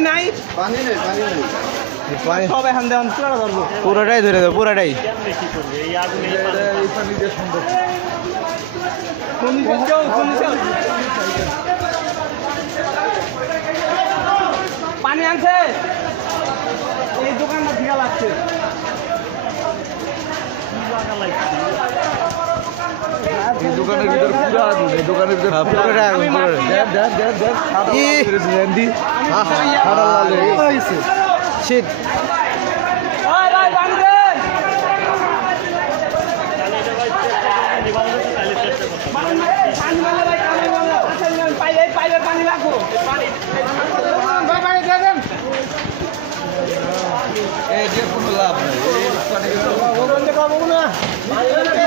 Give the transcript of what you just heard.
নাই পুরো পুরোটাই ধরে দেবো পুরোটাই। পানি আনছে। এই দোকানটা ভিড়া লাগছে। এই দোকানের ভিতর পুরো আগুন এই দোকানের ভিতর হ্যাঁ, আগুন, দেখ দেখ দেখ দেখ হয়ে। শীত এই যে কোনো লাভ নাই